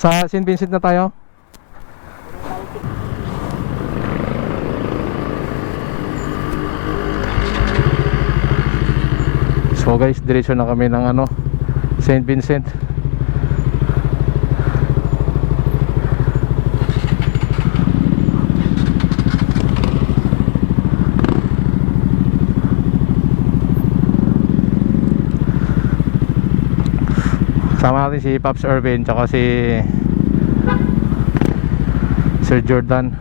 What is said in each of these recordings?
Sa St. Vincent na tayo. So guys, diretso na kami ng St. Vincent. Sama natin si Pops Irvin tsaka si Sir Jordan.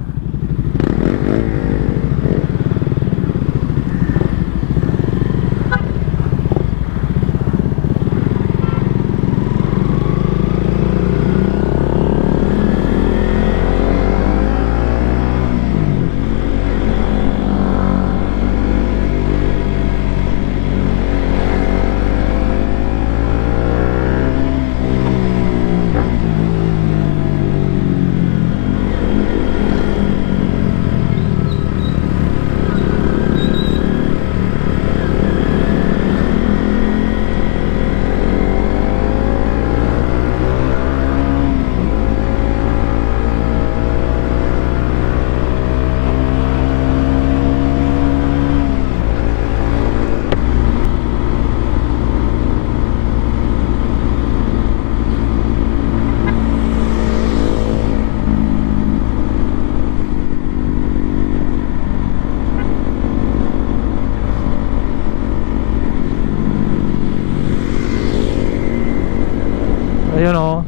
Ayun o.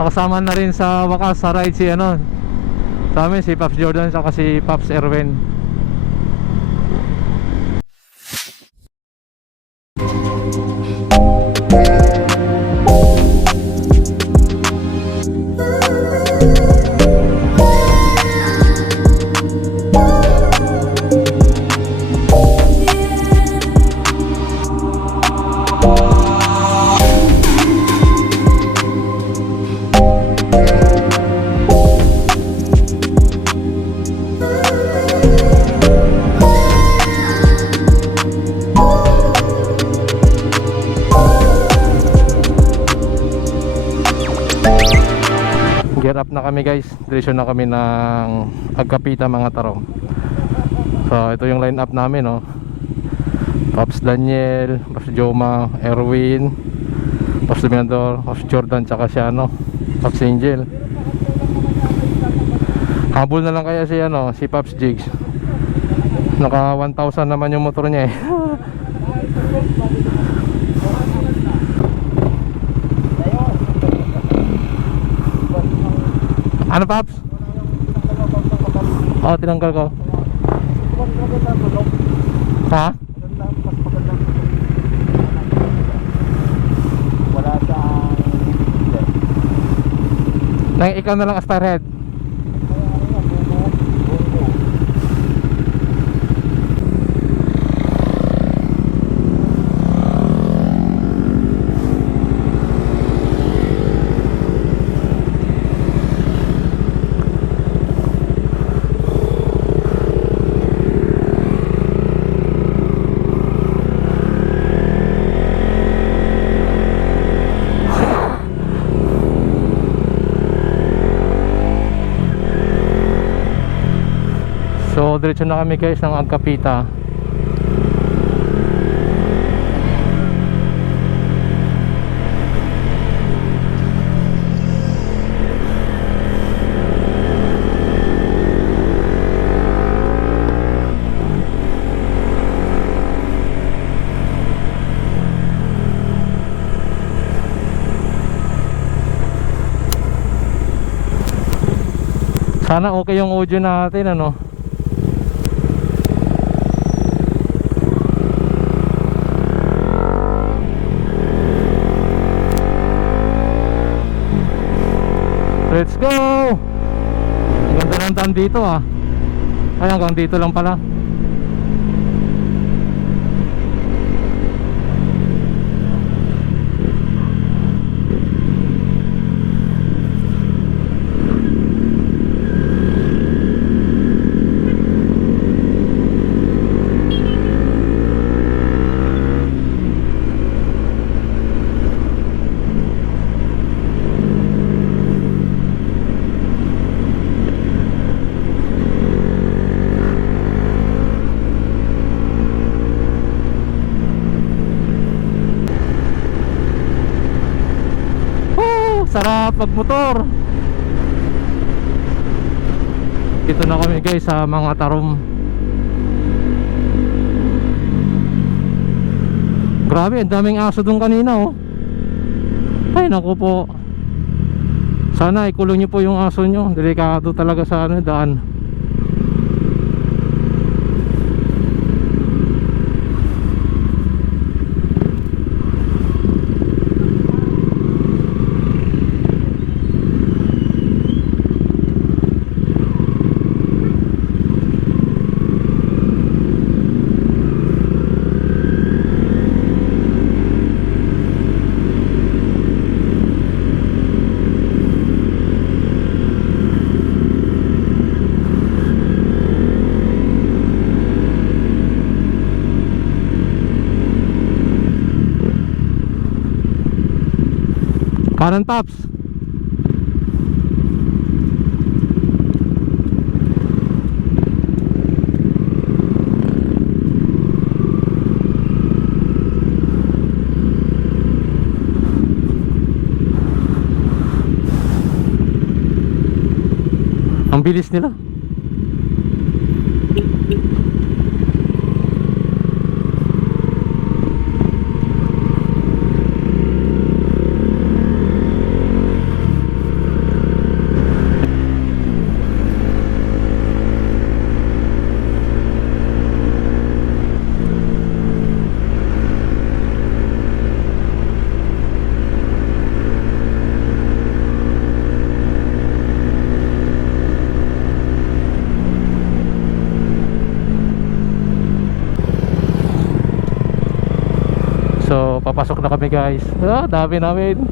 Nakasama na rin sa wakas sa ride si sa amin si Pops Jordan saka si Pops Erwin. Gear up na kami guys. Diretso na kami ng Agkapita mga tarong. So ito yung line up namin Pops Daniel, Pops Joma, Erwin, Pops Dominador, Pops Jordan, tsaka si Pops Angel. Habol na lang kaya si Pops Jigs. Naka 1,000 naman yung motor niya Ano Pops? Oo, tinanggal ko. Ha? Wala sa Nang ikaw na lang as spearhead. So diretso na kami guys ng Agkapita. Sana okay yung audio natin, ano. Let's go! Ang ganda ng daan dito, ah. Ay, hanggang dito lang pala. Sarap magmotor. Dito na kami guys sa mga tarom. Grabe, ang daming aso dun kanina, oh. Ay naku po. Sana ikulong nyo po yung aso nyo. Delikado talaga sa daan. Kanan, Paps. Ang bilis nila. So papasok na kami guys. Dami namin.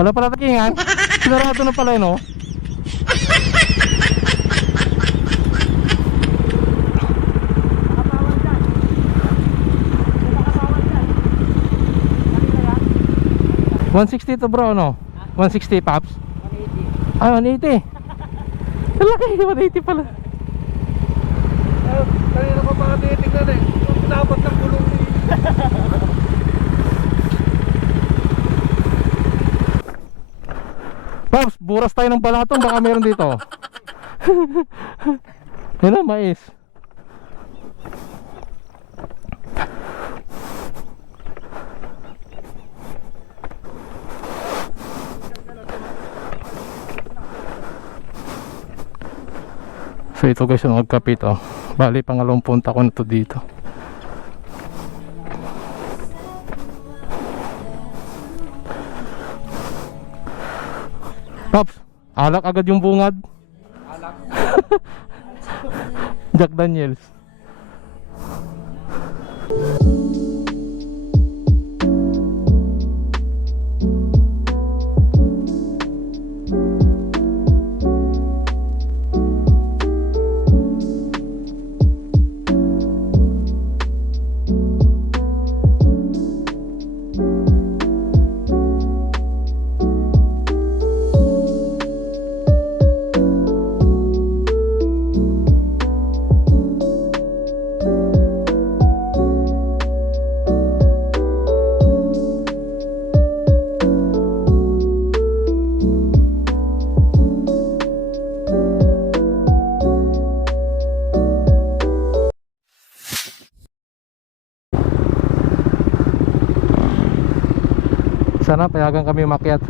Wala pala takingan. Sinarado na pala yun, oh. $160 to bro, no? 160 Paps? 180. Ah, 180. Laki, 180 pala. Kanina ko pa tinitingnan eh. Dapat ng gulong ni Paps, buras tayo ng balatong. Baka meron dito. Yun o, mais. So ito guys yung nagkapit, oh. Bali pangalawang punta ko na to dito. Pops, alak agad yung bungad. alak. Jack Daniels. Sana payagan kami umakyat.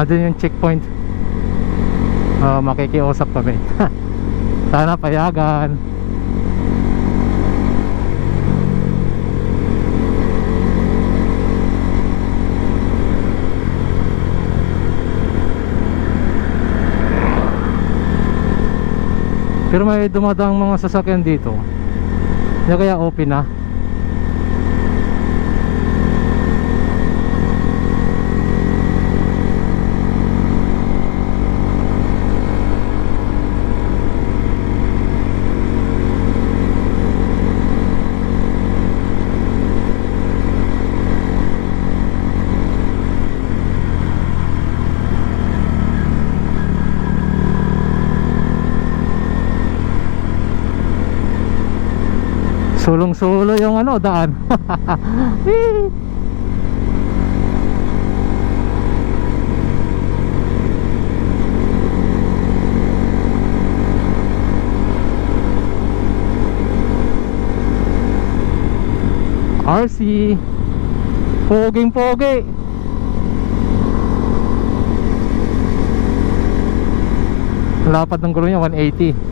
Doon yung checkpoint. Makikiusap kami. Sana payagan. Pero may dumadaang mga sasakyan dito. Hindi kaya open na. Sulong-sulo yung ano, daan. RC poging-pogi. Lapad ng gulo niya 180.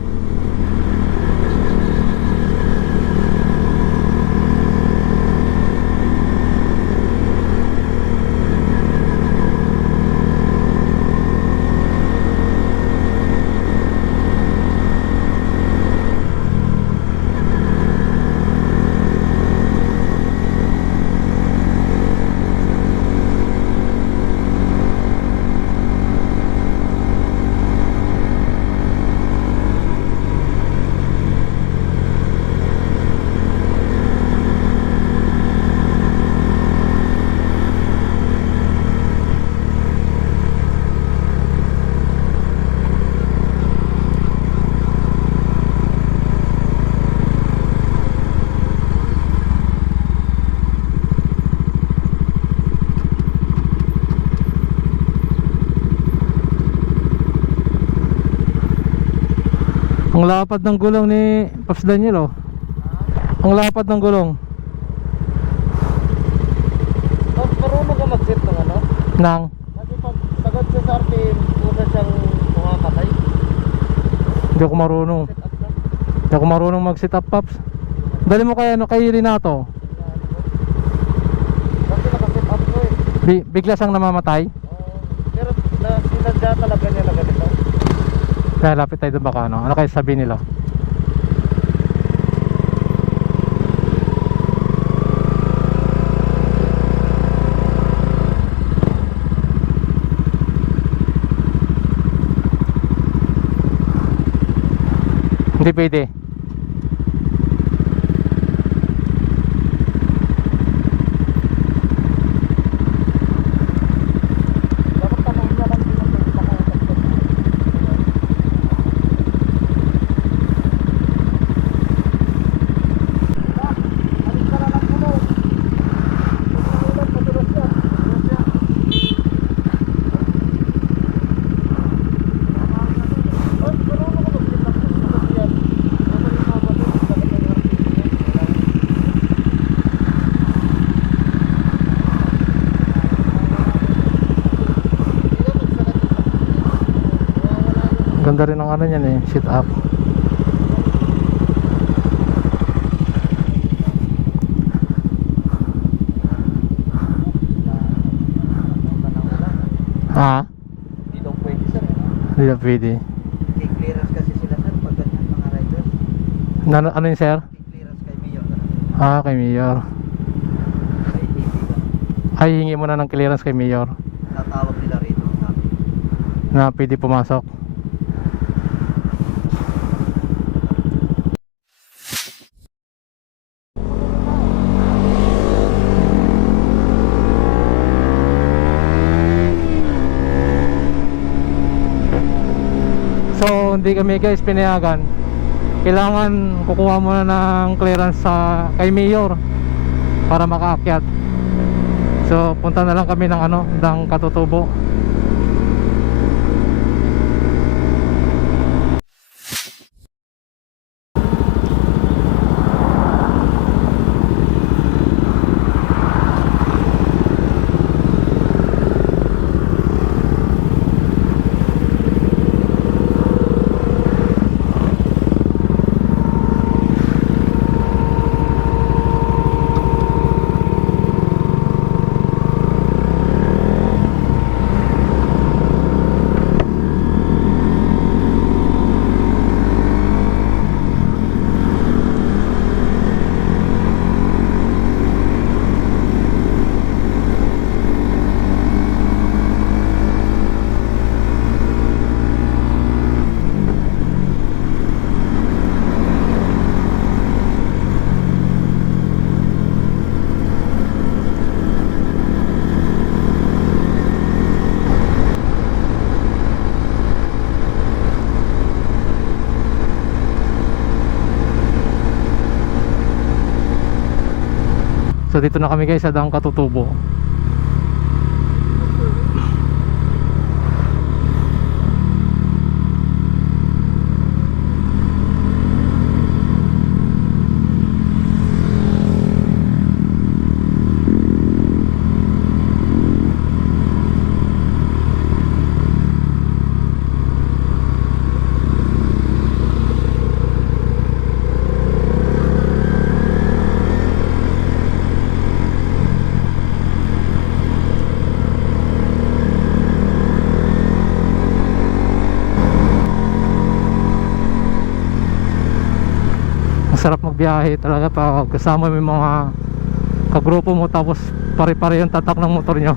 Ang lapad ng gulong ni Pops Daniel, oh. Ang lapad ng gulong. Marunong ka mag-set ng ano? Nang Kasi pag sagad siya sa RPM, una siyang pumamatay. Hindi ako marunong. Set up na. Hindi ako marunong mag-sit up, Pops. Dali mo kay ano, kay Renato. Kasi naka-set up ko eh. Bigla siyang namamatay. Pero sinadya talaga niya na ganito. Kaya lapit tayo doon baka ano. Ano kayo sabihin nila? Hindi pwede. Dapat tanongin niya lang din ang pagkakausap ko. Alis ka na lang puno. Pag naulan, madulas ka. Ganda rin ang ano niyan eh, sit up. Ha? Hindi daw pwede sir. Hindi na pwede. May clearance kasi sila sir pag ganyan mga riders. Ano yun sir? May clearance kay Mayor sir. Ah, kay Mayor. Kay TV ba? Ay, hingi mo na ng clearance kay Mayor Tatawag nila rito sabi. na pwede pumasok. So hindi kami guys pinayagan. Kailangan kukuha muna ng clearance sa kay Mayor para makaakyat. So punta na lang kami ng ano, ng Katutubo. So dito na kami guys sa Dang Katutubo. Masarap magbiyahe talaga pag kasama mo yung mga kagrupo mo tapos pare-pare yung tatak ng motor nyo.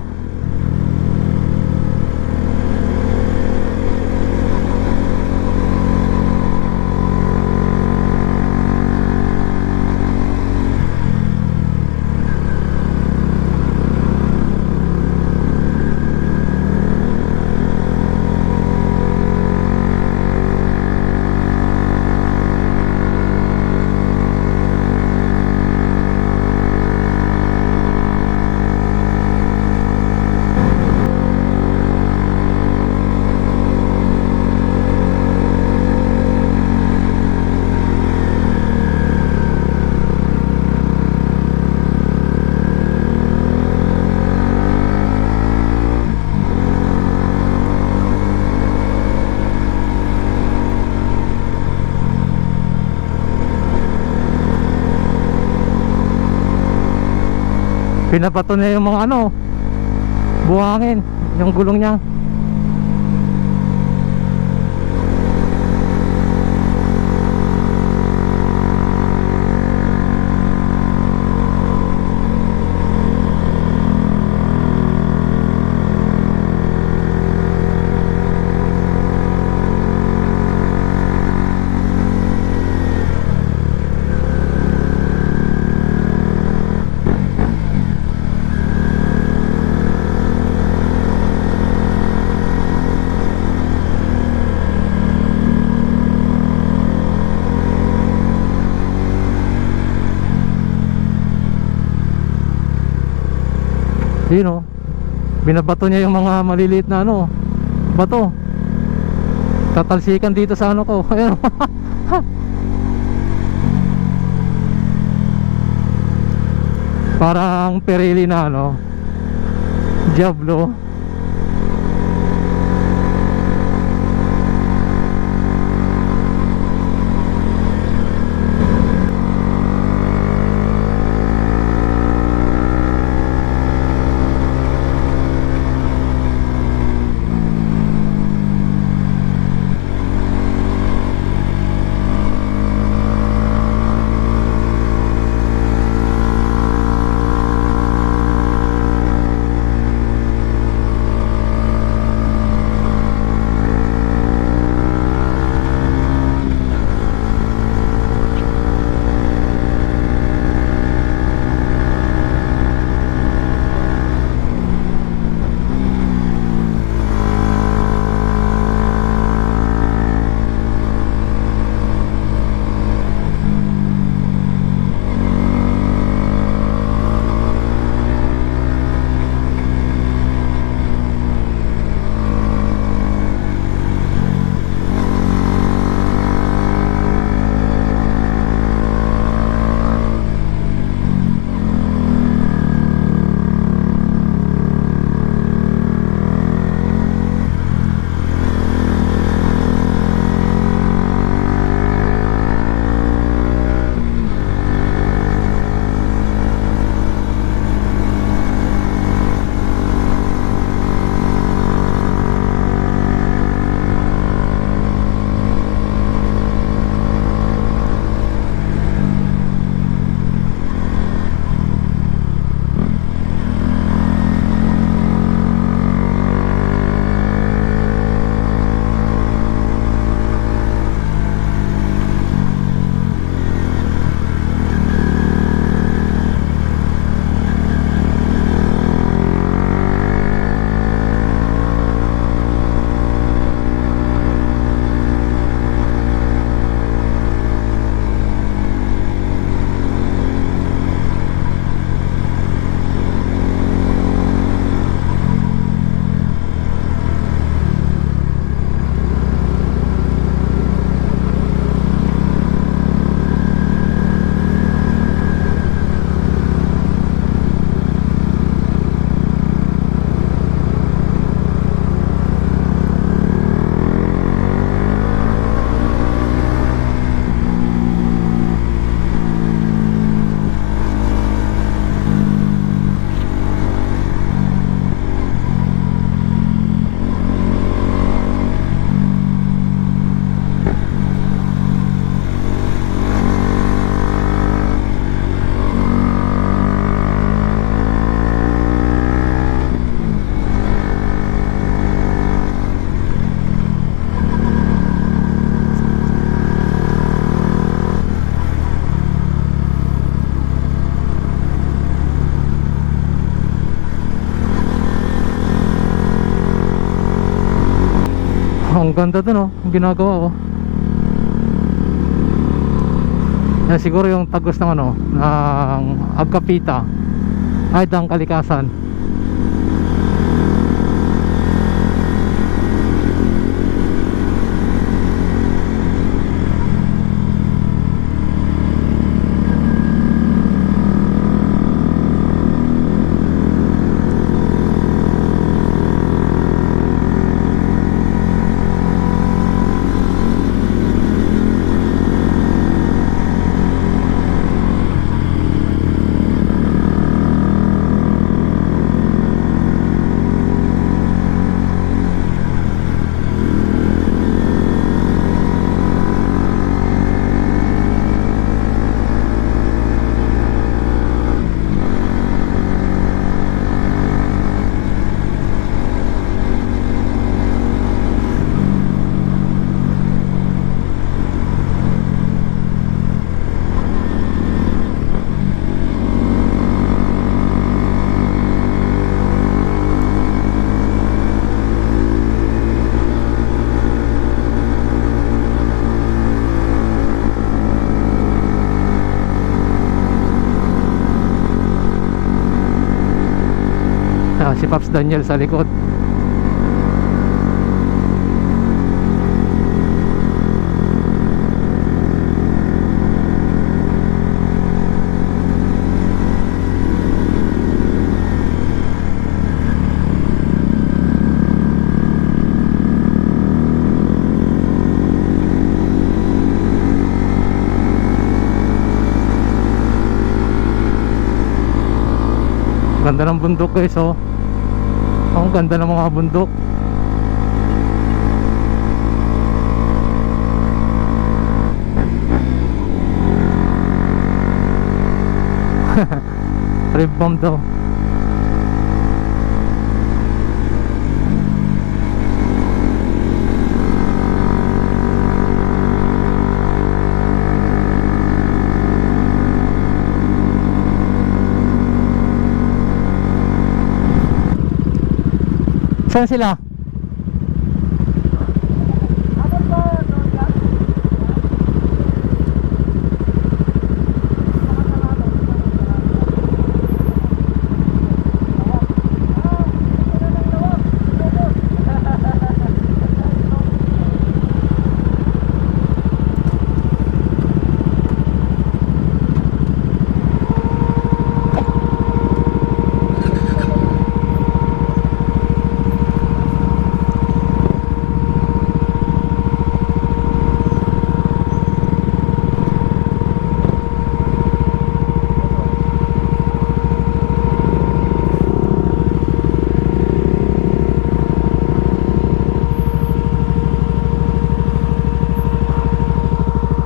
Pinapato niya yung mga ano, buhangin, yung gulong niya. Yun o, binabato niya yung mga maliliit na ano, bato. Tatalsikan dito sa ano ko. Ayan. Parang Pirelli na ano, Diablo. Ang ganda dun, oh, yung ginagawa, oh. Yan siguro yung tagos ng ano, ng Agkapita ay dang Kalikasan. Si Pops Daniel sa likod. Ganda ng bundok guys, oh. Ang ganda ng mga bundok. Rib bomb daw. Saan sila?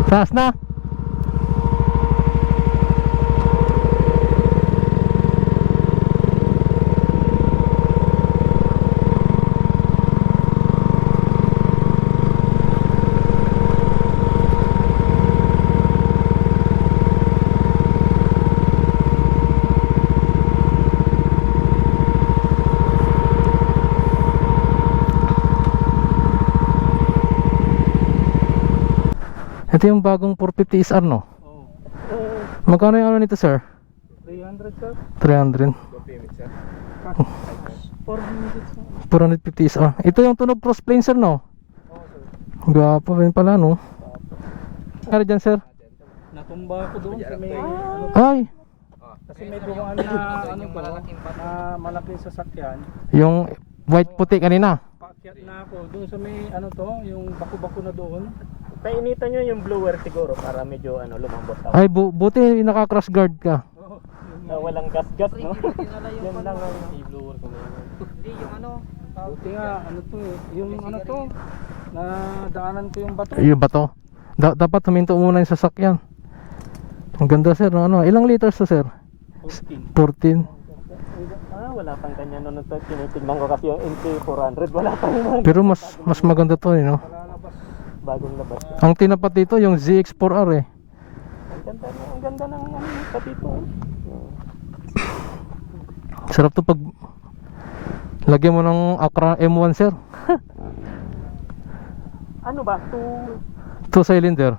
Taas na. Ito yung bagong 450 SR, no? Oo. Magkano yung ano nito, sir? 300 sir. 300. 4 minutes sir. 450 SR. Ito yung tunog cross plane, sir, no? Oo sir. Gwapo rin pala, no? Ano dyan, sir? Natumba ako doon sa may ano, Ay, kasi may dumaan na ano to, na malaking sasakyan. yung white puti kanina. Paakyat na ako doon sa may ano to, yung bako-bako na doon. Painitan nyo yung blower siguro para medyo ano lumambot ako. Ay, buti naka-crash guard ka. Oo. Walang gas-gas, no? Yan lang ang blower ko. Hindi yung ano. Buti nga ano to eh, yung ano to. Na daanan ko yung bato. Yung bato. Dapat huminto muna yung sasakyan. Ang ganda, sir, no? Ano? Ilang liters to, sir? 14. 14. wala pang kanya noon to. Tinitignan ko kasi yung NT400 wala pa rin. Pero mas maganda to, eh, no? Bagong labas. Ang tinapat dito yung ZX4R, eh. Ang ganda ng pati ito. Sarap to pag lagyan mo ng Acra M1, sir. Ano ba? 2 cylinder.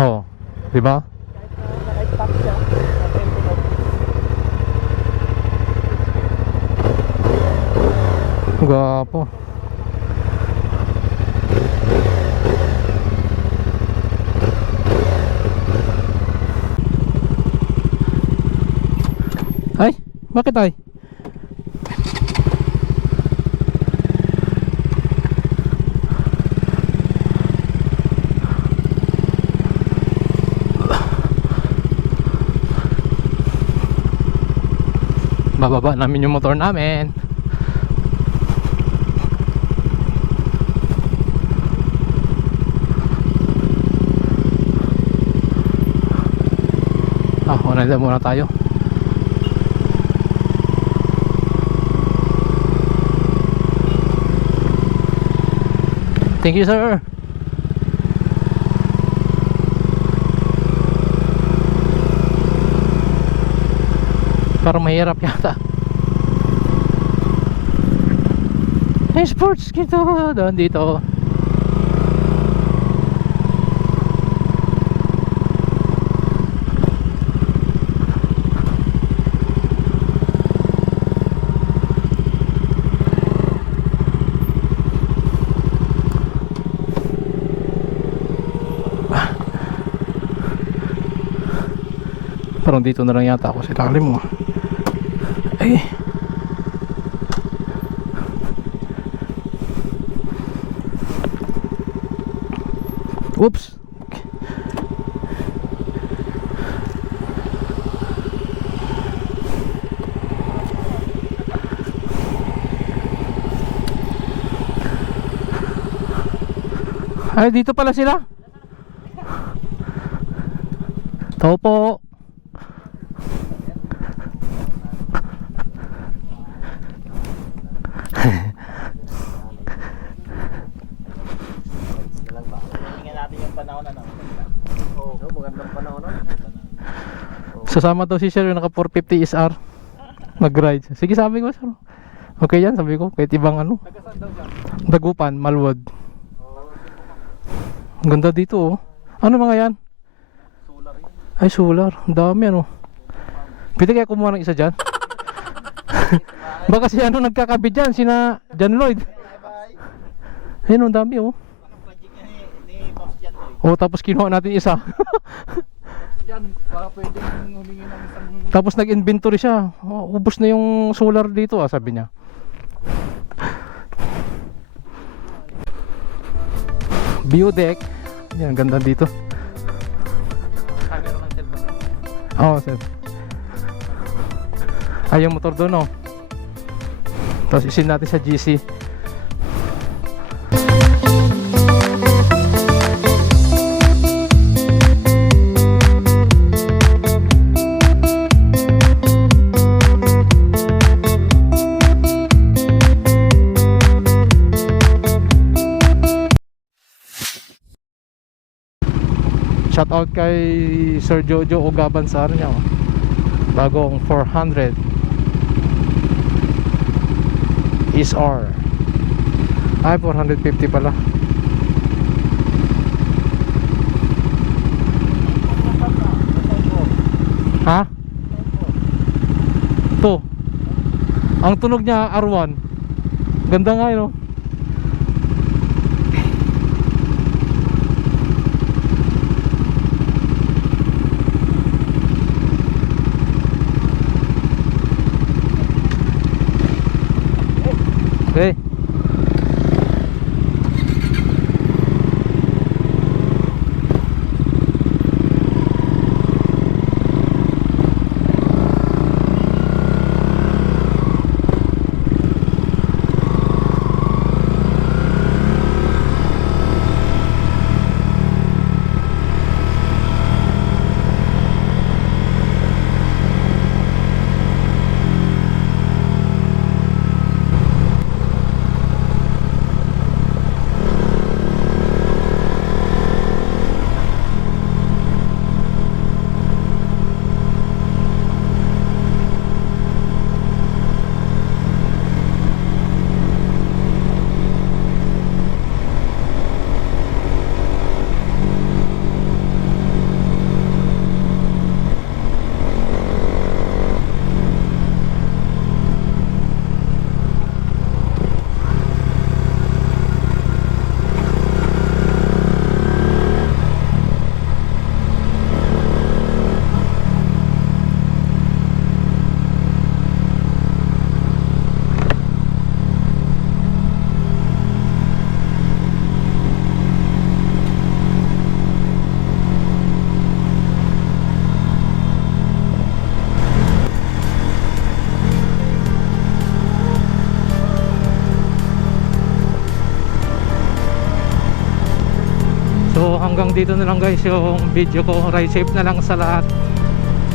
Oh, di ba? Kahit na naka-stop siya, naka-tunog. Gwapo. Ay, bakit ay? Bababa namin yung motor namin. Unay muna tayo. Thank you, sir. Parang mahirap yata. Hey, sports kito doon dito. Parang dito na lang yata ako sa ilalim mo. Ay. Oops. Ay, dito pala sila. Tao po. Sasama daw si Sir yung naka 450 SR mag-ride. Sige, sabi ko, sir. Okay yan, sabi ko. Kahit ibang ano. Dagupan, Malwod. Ang ganda dito, oh. Ano mga yan? Ay, solar. Ang dami, ano. Pwede kaya kumuha ng isa dyan? Baka si ano nagkakabit dyan, sina John Lloyd. Ayun, ang dami, oh. Oh, tapos kinuha natin isa. Yan, para pwedeng humingi ng isang... Tapos nag-inventory siya. Oh, ubos na yung solar dito, sabi niya. View deck. Yan, ganda dito. Camera ng cellphone. Oo, sir. Ay, yung motor doon, oh. Tapos isin natin sa GC. Shout out kay Sir Jojo Ugaban sa ano niya, oh. Bagong 400 SR. Ay, 450 pala. Ha? To. Ang tunog niya R1. Ganda nga yun, oh. Okay. hanggang dito na lang guys yung video ko. Ride safe na lang sa lahat.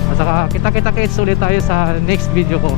At saka kita-kita kits ulit tayo sa next video ko.